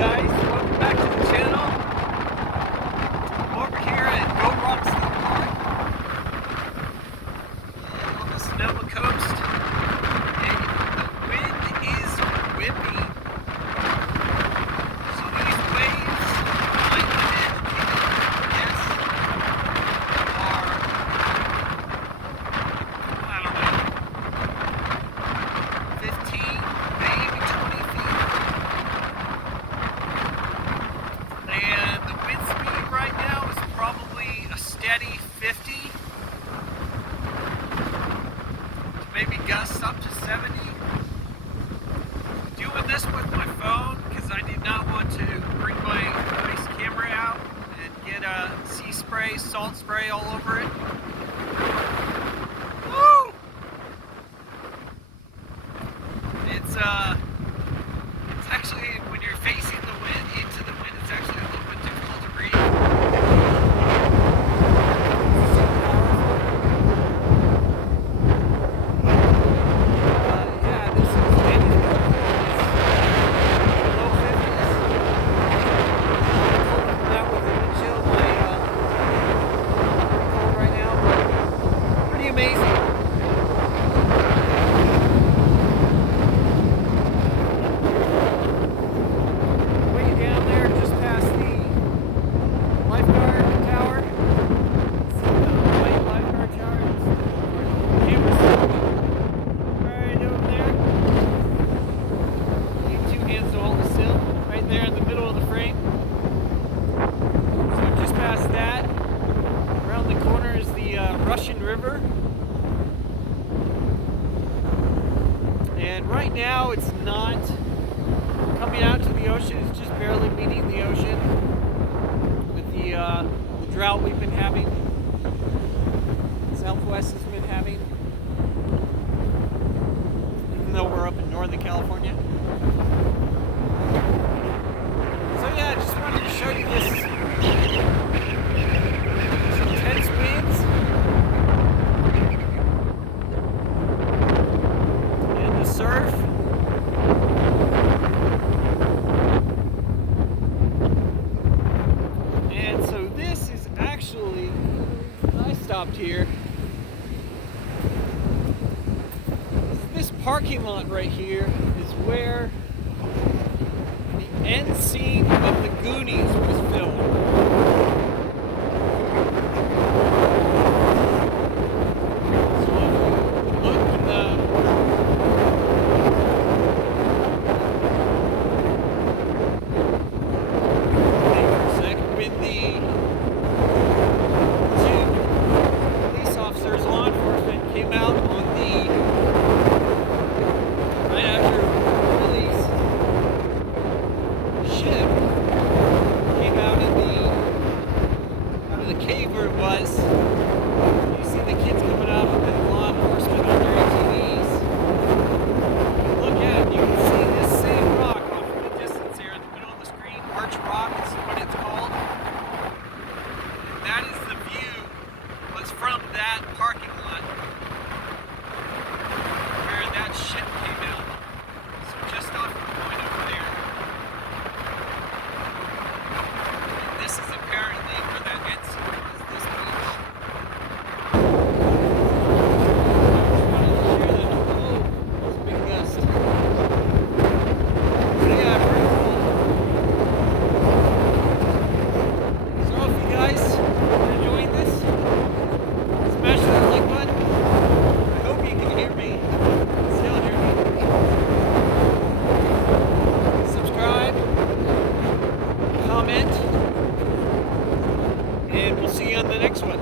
guys? Welcome back to the channel. I'm over here at Goat Rock State Park on the Sonoma coast, and the wind is whipping. So these waves, like the yes, are, I don't know, 15, maybe 20 feet. And the wind speed right now is probably a steady 50, maybe gusts up to 70. Doing this with my phone because I did not want to bring my nice camera out and get sea spray, salt spray all over it. Woo! It's actually, when you're facing the wind, into the wind, it's actually a little bit difficult to read. Yeah, this is maybe low 50s. That with the wind chill, cold right now, but pretty amazing. Down there just past the lifeguard tower. White lifeguard tower. Cameras right over there. Need two hands to hold the sill. Right there in the middle of the frame. So just past that. Around the corner is the Russian River. And right now it's not coming out to the ocean, is just barely meeting the ocean with the drought we've been having, Southwest has been having, even though we're up in Northern California. So yeah, I just wanted to show you this intense winds and the surf. I stopped here. This parking lot right here is where the end scene of The Goonies was filmed. So if you look in the came out on the right after release ship, came out in the out of the cave where it was. You see the kids coming up and the law enforcement on their ATVs. Look at it, you can see this same rock off in the distance here in the middle of the screen. Arch Rock is what it's called. And that is the view was from that parking lot. That ship came out. So just off the point over there. And this is apparently where that end scene was, this beach. Just wanted to share that. Oh, that was a big gust. So yeah, pretty cool. So if you guys are enjoying this, smash that like button. I hope you can hear me. Subscribe, comment, and we'll see you on the next one.